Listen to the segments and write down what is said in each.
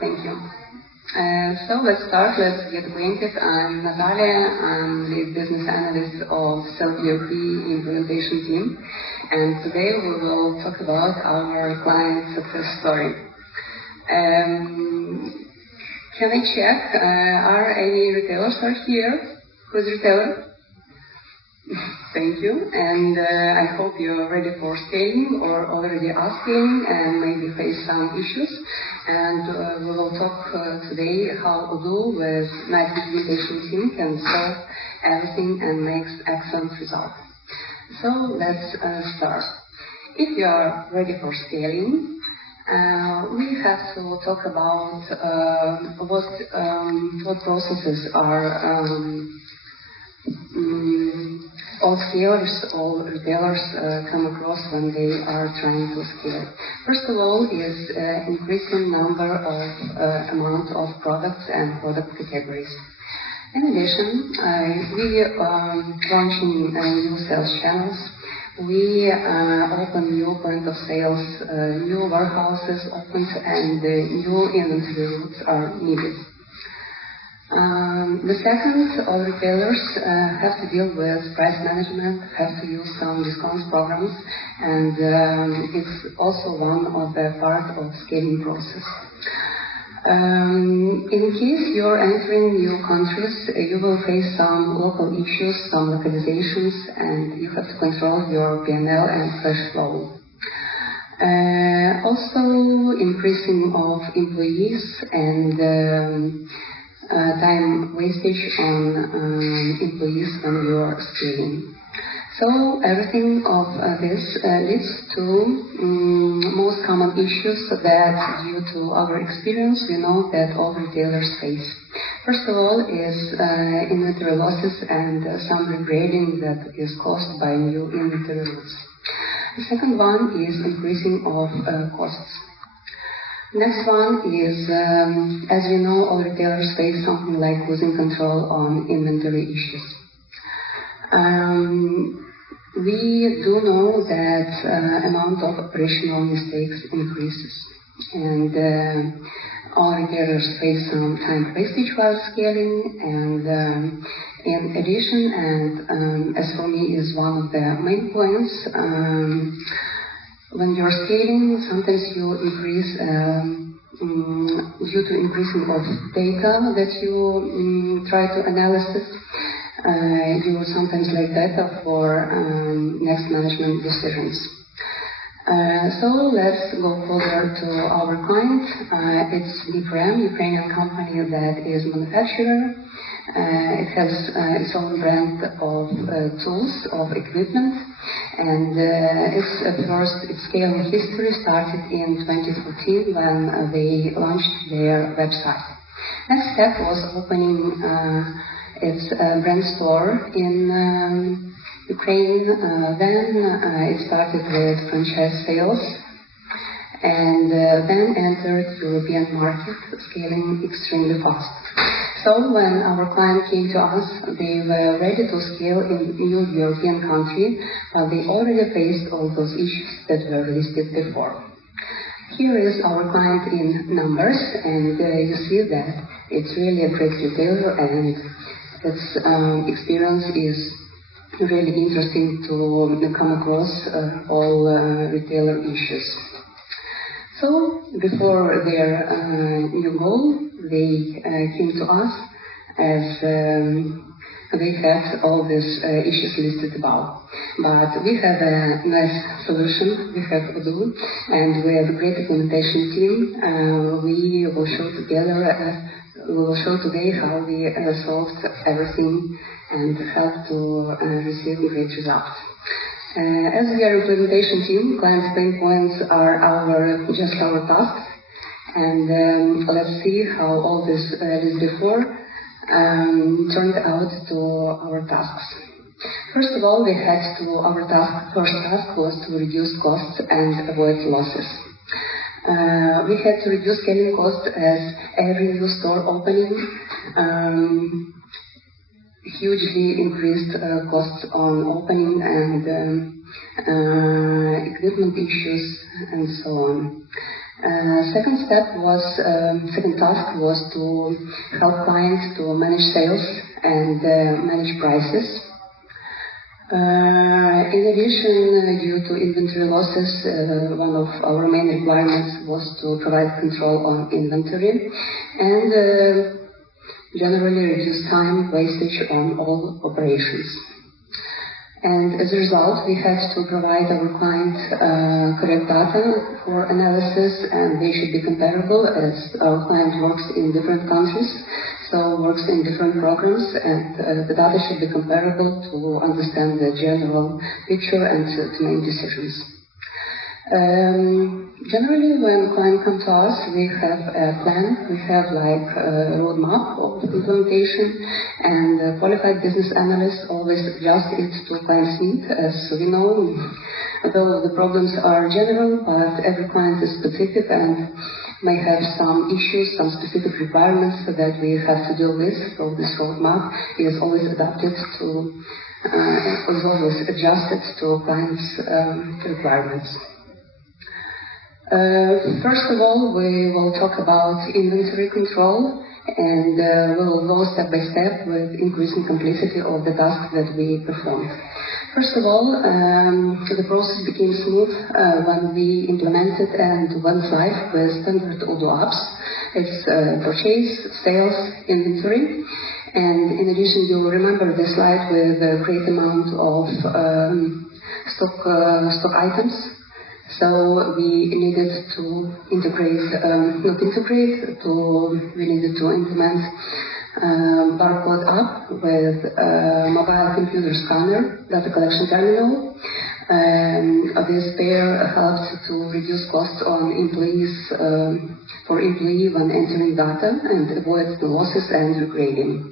Thank you. So let's start. Let's get acquainted. I'm Natalia. I'm Lead Business Analyst of Self ERP Implementation Team. And today we will talk about our client success story. Can I check? Are any retailers here? Who's retailer? Thank you. And I hope you're ready for scaling or already are scaling and maybe face some issues. And we will talk today how Odoo with nice implementation team can solve everything and makes excellent results. So let's start. If you are ready for scaling, we have to talk about what processes are all scalers, all retailers come across when they are trying to scale. First of all is increasing number of amount of products and product categories. In addition, we are launching new sales channels. We open new point of sales, new warehouses opened, and new inventory routes are needed. The second, all retailers have to deal with price management, have to use some discount programs, and it's also one of the part of scaling process. In case you're entering new countries, you will face some local issues, some localizations, and you have to control your P&L and cash flow. Also, increasing of employees and time wastage on employees when you are scaling. So everything of this leads to most common issues that, due to our experience, we know that all retailers face. First of all is inventory losses and some regrading that is caused by new inventory routes. The second one is increasing of costs. Next one is, as you know, all retailers face something like losing control on inventory issues. We do know that amount of operational mistakes increases, and all retailers face some time wastage while scaling, and in addition, and as for me is one of the main points, when you're scaling, sometimes you increase due to increasing of data that you try to analysis. You will sometimes lack data for next management decisions. So let's go further to our client. It's Dnipro-M, Ukrainian company that is manufacturer. It has its own brand of tools, of equipment, and its scaling history started in 2014 when they launched their website. Next step was opening its brand store in Ukraine. Then it started with franchise sales, and then entered European market, scaling extremely fast. So when our client came to us, they were ready to scale in new European country, but they already faced all those issues that were listed before. Here is our client in numbers, and you see that it's really a great retailer, and its experience is really interesting to come across all retailer issues. So before their new goal, they came to us as they had all these issues listed above. But we have a nice solution. We have Odoo, and we have a great implementation team. We will show together. We will show today how we solved everything and help to receive great results. As we are implementation team, client's pain points are just our tasks, and let's see how all this is before turned out to our tasks. First of all, our first task was to reduce costs and avoid losses. We had to reduce scaling costs as every new store opening hugely increased costs on opening and equipment issues and so on. Second task was to help clients to manage sales and manage prices. In addition, due to inventory losses, one of our main requirements was to provide control on inventory and generally reduce time wastage on all operations. And as a result, we had to provide our clients correct data for analysis, and they should be comparable as our client works in different countries, so works in different programs, and the data should be comparable to understand the general picture and to make decisions. Generally, when clients come to us, we have a plan. We have like a roadmap of implementation, and a qualified business analyst always adjusts it to client's need. As we know, though the problems are general, but every client is specific and may have some issues, some specific requirements that we have to deal with. So this roadmap is always adapted to, is always adjusted to client's requirements. First of all, we will talk about inventory control, and we will go step by step with increasing complexity of the tasks that we performed. First of all, the process became smooth when we implemented and went live with standard Odoo apps. It's purchase, sales, inventory, and in addition, you will remember this slide with a great amount of stock items. So we needed to integrate, we needed to implement barcode app with mobile computer scanner, data collection terminal. This pair helped to reduce costs on employees, for employee when entering data and avoid the losses and regrading.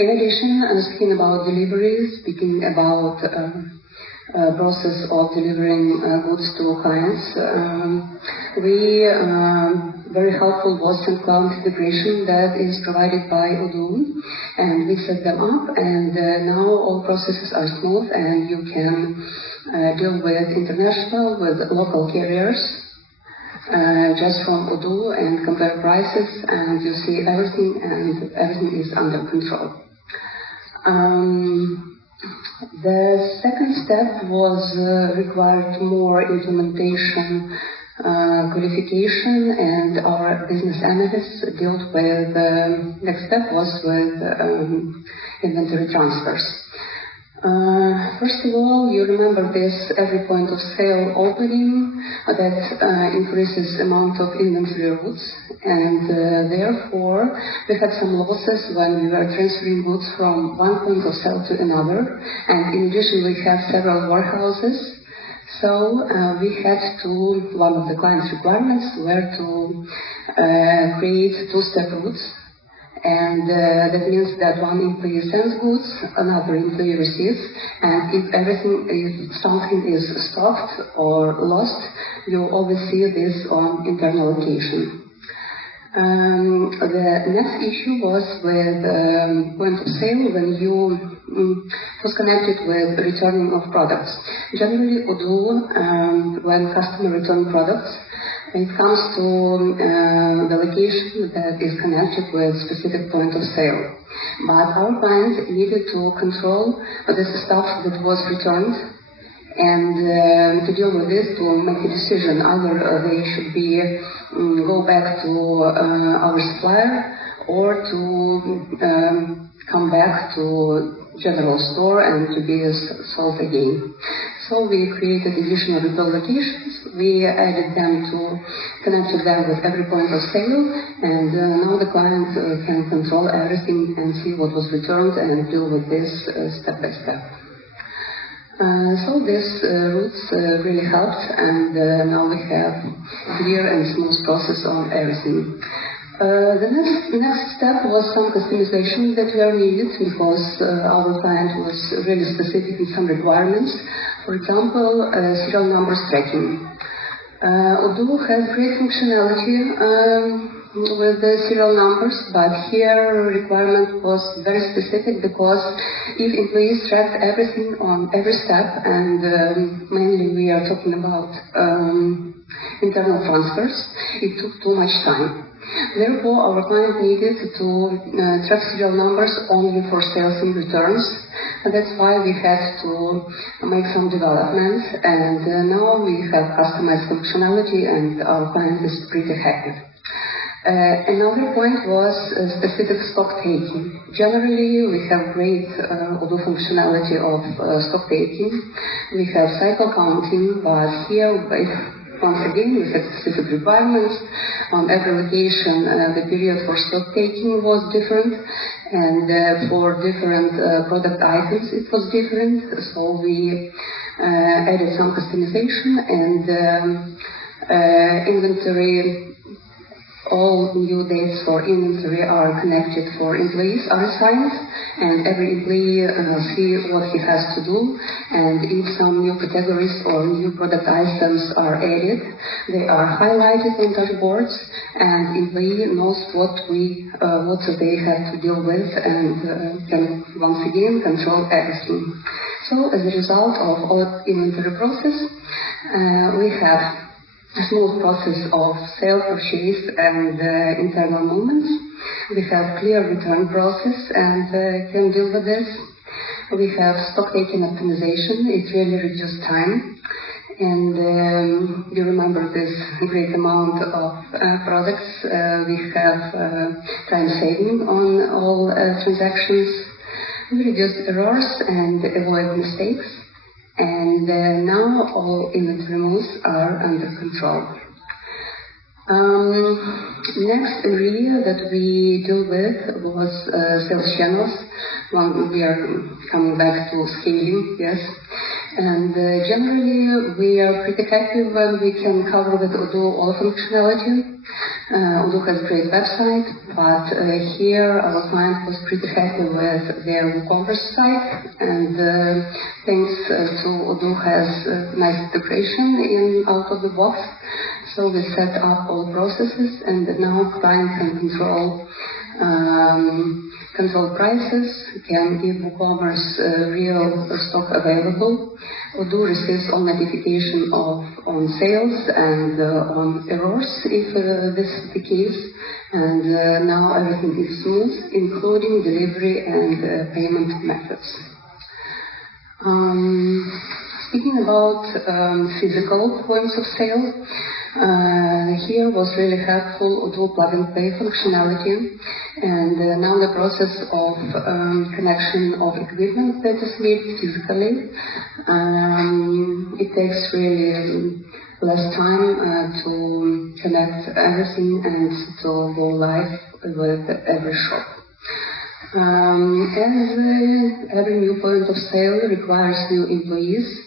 In addition, speaking about deliveries, speaking about process of delivering goods to clients. Very helpful was cloud integration that is provided by Odoo, and we set them up, and now all processes are smooth, and you can deal with international, with local carriers just from Odoo and compare prices, and you see everything, and everything is under control. The second step was required more implementation qualification, and our business analysts dealt with, next step was with inventory transfers. First of all, you remember this every point of sale opening that increases amount of inventory routes, and therefore we had some losses when we were transferring goods from one point of sale to another, and in addition we have several warehouses. So we had to, one of the client's requirements were to create two-step routes. And that means that one employee sends goods, another employee receives, and if something is stopped or lost, you always see this on internal location. The next issue was with point of sale when you was connected with returning of products. Generally, Odoo, when customer return products, it comes to the location that is connected with specific point of sale. But our clients needed to control this stuff that was returned, and to deal with this, to make a decision, either they should be go back to our supplier, or to come back to general store and to be sold again. So we created additional return locations. We added them connected them with every point of sale, and now the client can control everything and see what was returned and deal with this step by step. So this routes really helped, and now we have clear and smooth process on everything. The next step was some customization that were needed because our client was really specific in some requirements. For example, serial numbers tracking. Odoo has great functionality with the serial numbers, but here requirement was very specific because if employees tracked everything on every step, and mainly we are talking about internal transfers, it took too much time. Therefore, our client needed to track serial numbers only for sales and returns. That's why we had to make some developments, and now we have customized functionality, and our client is pretty happy. Another point was specific stock taking. Generally, we have great Odoo functionality of stock taking. We have cycle counting, but here, once again, we had specific requirements. On every location, the period for stock taking was different, and for different product items, it was different. So we added some customization, and inventory. All new dates for inventory are connected for employees are assigned, and every employee see what he has to do, and if some new categories or new product items are added, they are highlighted on dashboards, and employee knows what they have to deal with, and can once again control everything. So as a result of all inventory process, we have a smooth process of sale, purchase, and internal movements. We have clear return process and can deal with this. We have stock taking optimization. It really reduced time. And you remember this great amount of products. We have time saving on all transactions. We reduced errors and avoid mistakes. And now all inventory moves are under control. Next area that we deal with was sales channels. We are coming back to scaling, yes. And generally, we are pretty happy when we can cover with Odoo all functionality. Odoo has a great website, but here our client was pretty happy with their WooCommerce site, and thanks to Odoo has nice integration out of the box. So we set up all processes, and now client can control prices, can give WooCommerce real stock available. Odoo receives all notification on sales and on errors if this is the case, and now everything is smooth, including delivery and payment methods. Speaking about physical points of sale, here was really helpful Odoo plug-and-play functionality, and now the process of connection of equipment that is needed physically, it takes really less time to connect everything and to go live with every shop. As every new point of sale requires new employees,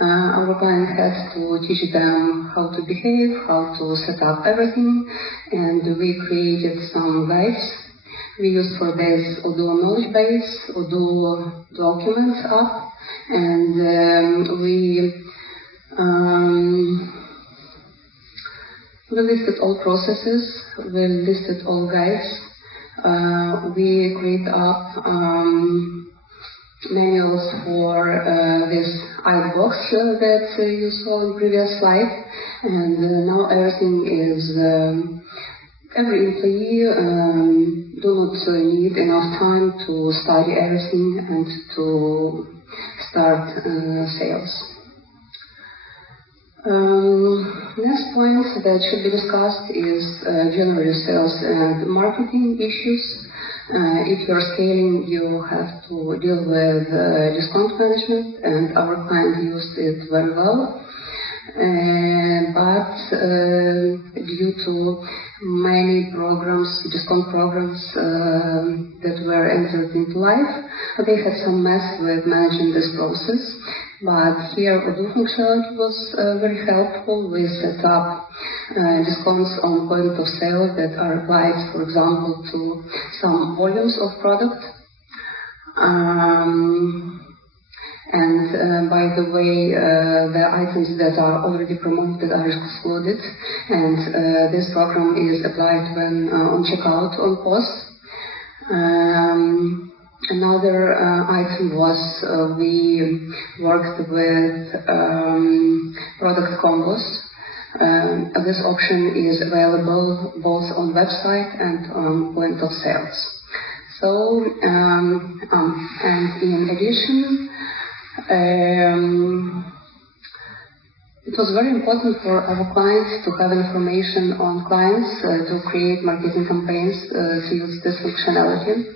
our client had to teach them how to behave, how to set up everything, and we created some guides. We used for this Odoo knowledge base, Odoo documents app, and we listed all processes, we listed all guides, we create up manuals for this iBox that you saw in previous slide, and now everything is, every employee do not need enough time to study everything and to start sales. Next point that should be discussed is generally sales and marketing issues. If you're scaling, you have to deal with discount management, and our client used it very well. But due to many discount programs that were entered into life, they had some mess with managing this process. But here Odoo functionality was very helpful. We set up discounts on point of sale that are applied, for example, to some volumes of product. And by the way, the items that are already promoted are excluded, and this program is applied when on checkout on POS. Another item was we worked with product combos. This option is available both on website and on point of sales. So, and in addition, it was very important for our clients to have information on clients to create marketing campaigns to use this functionality.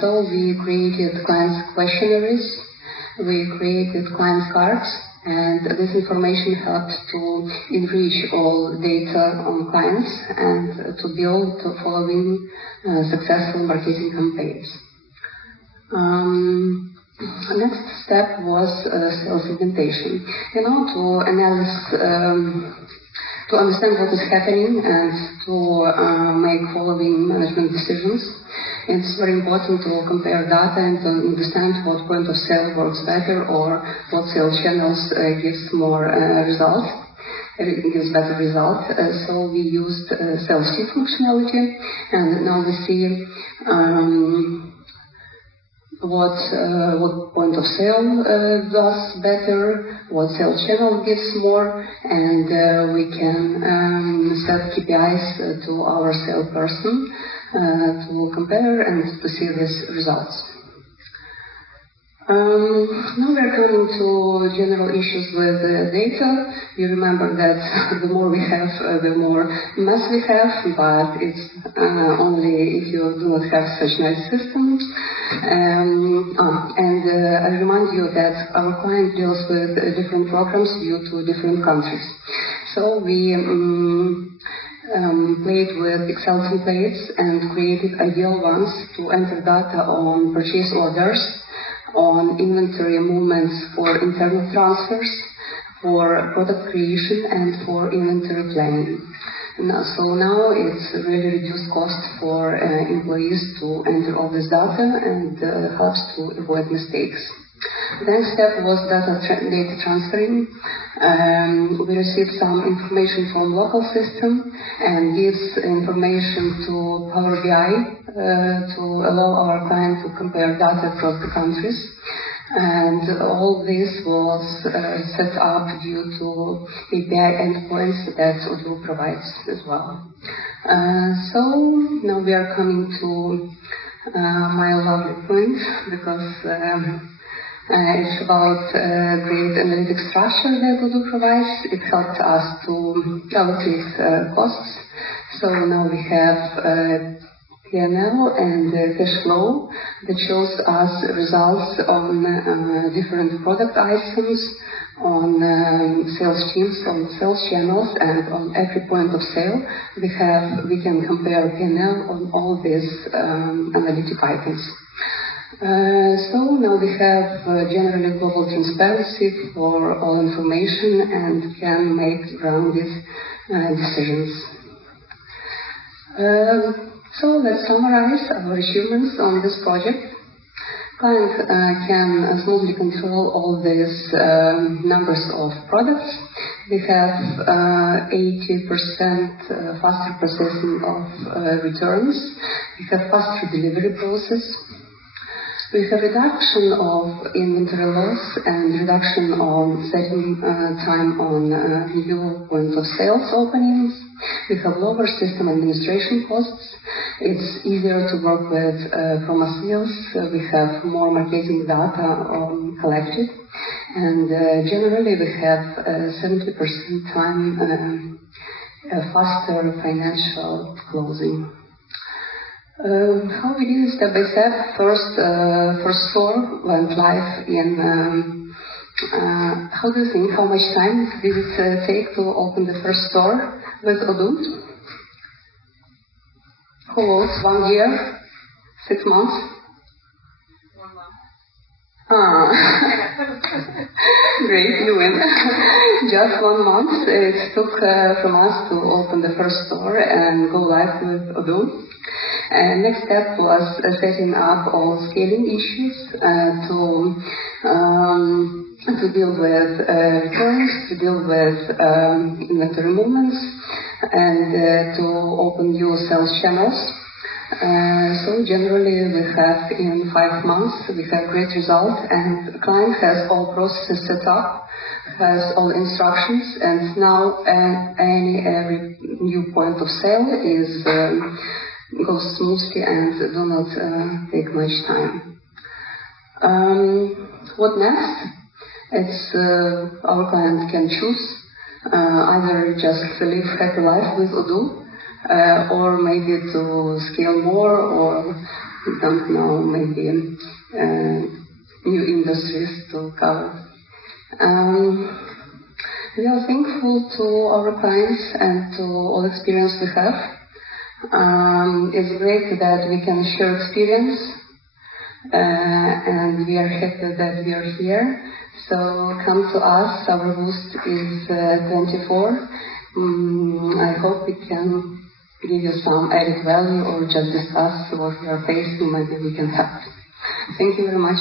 So we created client questionnaires, we created client cards, and this information helped to enrich all data on clients and to build following successful marketing campaigns. Next step was sales segmentation. You know, to understand what is happening and to make following management decisions, it's very important to compare data and to understand what point of sale works better or what sales channels gives more results. It gives better results. So we used sales sheet functionality, and now we see what point of sale does better, what sales channel gives more, and we can set KPIs to our salesperson to compare and to see these results. Now we're coming to general issues with data. You remember that the more we have, the more mess we have, but it's only if you do not have such nice systems. And I remind you that our client deals with different programs due to different countries. So we played with Excel templates and created ideal ones to enter data on purchase orders, on inventory movements for internal transfers, for product creation, and for inventory planning. So now it's really reduced cost for employees to enter all this data and helps to avoid mistakes. The next step was data transferring. We received some information from local system and gives information to Power BI to allow our client to compare data across the countries. And all this was set up due to API endpoints that Odoo provides as well. So now we are coming to my lovely point, because it's about great analytic structure that Odoo provides. It helped us to allocate costs. So now we have P&L and cash flow that shows us results on different product items, on sales teams, on sales channels, and on every point of sale. We can compare P&L on all these analytic items. So now we have generally global transparency for all information and can make grounded decisions. So let's summarize our achievements on this project. Client can smoothly control all these numbers of products. We have 80% faster processing of returns. We have faster delivery process. We have reduction of inventory loss and reduction on setting time on new point of sales openings. We have lower system administration costs. It's easier to work with from a sales. We have more marketing data collected, and generally we have 70% time faster financial closing. How we did it step by step. First store went live in, how do you think, how much time did it take to open the first store with Odoo? Who votes? 1 year? 6 months? 1 month. Great, you win. Just 1 month it took from us to open the first store and go live with Odoo. Next step was setting up all scaling issues to deal with returns, to deal with inventory movements, and to open new sales channels. So generally we have in 5 months, we have great results, and the client has all processes set up, has all instructions, and now every new point of sale is goes smoothly and do not take much time. What next? It's our client can choose either just to live happy life with Odoo, or maybe to scale more, or don't know, maybe new industries to cover. We are thankful to our clients and to all experience we have. It's great that we can share experience, and we are happy that we are here. So come to us. Our booth is 24. I hope we can give you some added value or just discuss what we are facing. Maybe we can help. Thank you very much.